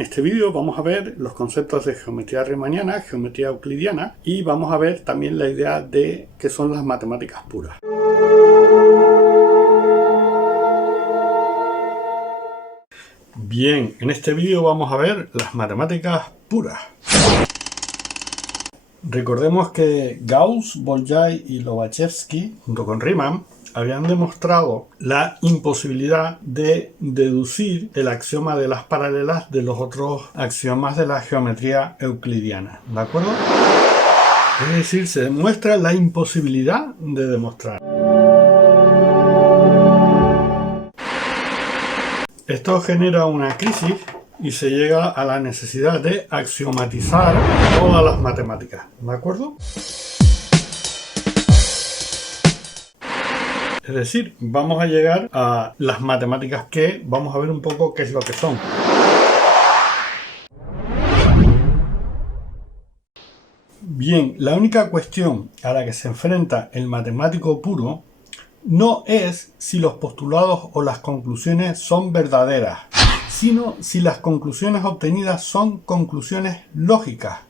En este vídeo vamos a ver los conceptos de geometría riemanniana, geometría euclidiana y vamos a ver también la idea de qué son las matemáticas puras. Bien, en este vídeo vamos a ver las matemáticas puras. Recordemos que Gauss, Bolyai y Lobachevsky, junto con Riemann, habían demostrado la imposibilidad de deducir el axioma de las paralelas de los otros axiomas de la geometría euclidiana, ¿de acuerdo? Es decir, se demuestra la imposibilidad de demostrar. Esto genera una crisis y se llega a la necesidad de axiomatizar todas las matemáticas, ¿de acuerdo? Es decir, vamos a llegar a las matemáticas que vamos a ver un poco qué es lo que son. Bien, la única cuestión a la que se enfrenta el matemático puro no es si los postulados o las conclusiones son verdaderas, sino si las conclusiones obtenidas son conclusiones lógicas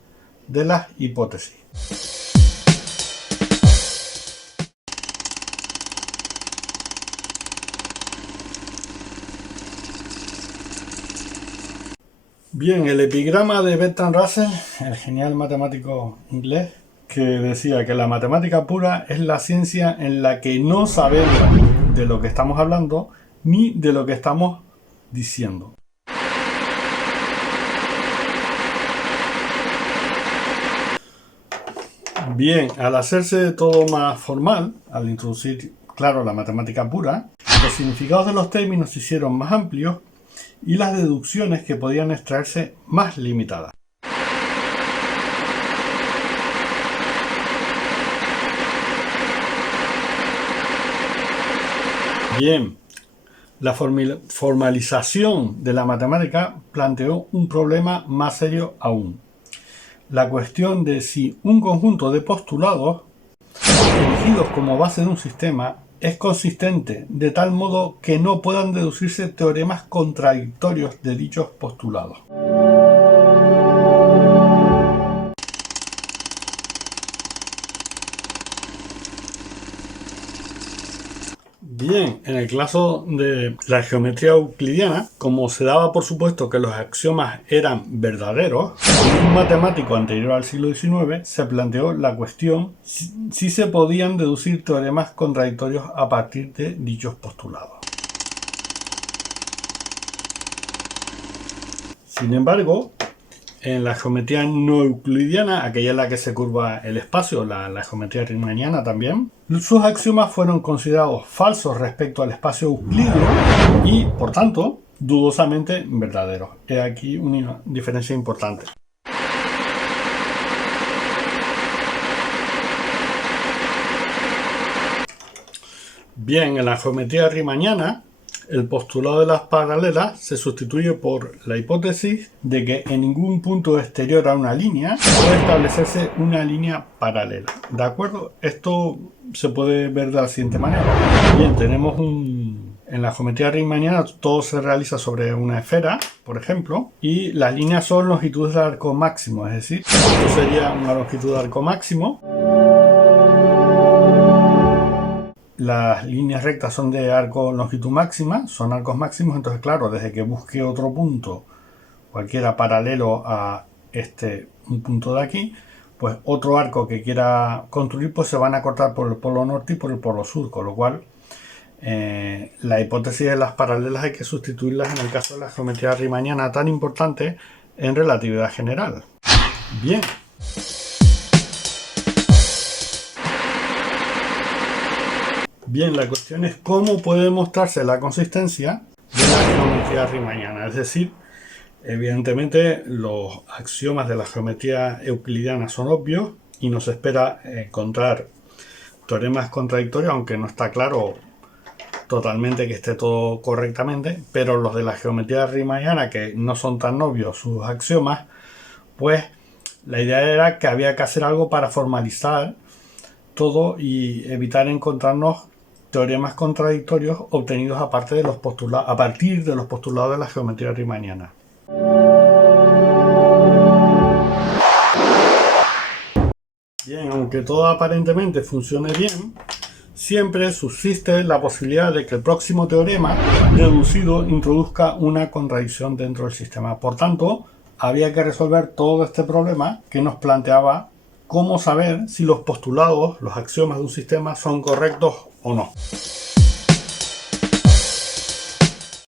de las hipótesis. Bien, el epigrama de Bertrand Russell, el genial matemático inglés, que decía que la matemática pura es la ciencia en la que no sabemos de lo que estamos hablando ni de lo que estamos diciendo. Bien, al hacerse todo más formal, al introducir, claro, la matemática pura, los significados de los términos se hicieron más amplios y las deducciones que podían extraerse más limitadas. Bien, la formalización de la matemática planteó un problema más serio aún. La cuestión de si un conjunto de postulados elegidos como base de un sistema es consistente de tal modo que no puedan deducirse teoremas contradictorios de dichos postulados. Bien, en el caso de la geometría euclidiana, como se daba por supuesto que los axiomas eran verdaderos, un matemático anterior al siglo XIX se planteó la cuestión si se podían deducir teoremas contradictorios a partir de dichos postulados. Sin embargo, en la geometría no euclidiana, aquella en la que se curva el espacio, la geometría riemanniana también, sus axiomas fueron considerados falsos respecto al espacio euclídeo y, por tanto, dudosamente verdaderos. He aquí una diferencia importante. Bien, en la geometría riemanniana, el postulado de las paralelas se sustituye por la hipótesis de que en ningún punto exterior a una línea puede establecerse una línea paralela. ¿De acuerdo? Esto se puede ver de la siguiente manera. Bien, tenemos en la geometría riemanniana todo se realiza sobre una esfera, por ejemplo, y las líneas son longitudes de arco máximo, es decir, esto sería una longitud de arco máximo. Las líneas rectas son de arco longitud máxima, son arcos máximos, entonces claro, desde que busque otro punto, cualquiera paralelo a un punto de aquí, pues otro arco que quiera construir pues se van a cortar por el polo norte y por el polo sur, con lo cual la hipótesis de las paralelas hay que sustituirlas en el caso de la geometría riemanniana tan importante en relatividad general. Bien. Bien, la cuestión es cómo puede demostrarse la consistencia de la geometría riemanniana. Es decir, evidentemente los axiomas de la geometría euclidiana son obvios y no se espera encontrar teoremas contradictorios, aunque no está claro totalmente que esté todo correctamente, pero los de la geometría riemanniana, que no son tan obvios sus axiomas, pues la idea era que había que hacer algo para formalizar todo y evitar encontrarnos teoremas contradictorios obtenidos a partir de los postulados de la geometría riemanniana. aunque todo aparentemente funcione bien, siempre subsiste la posibilidad de que el próximo teorema deducido introduzca una contradicción dentro del sistema. Por tanto, había que resolver todo este problema que nos planteaba cómo saber si los postulados, los axiomas de un sistema son correctos o no.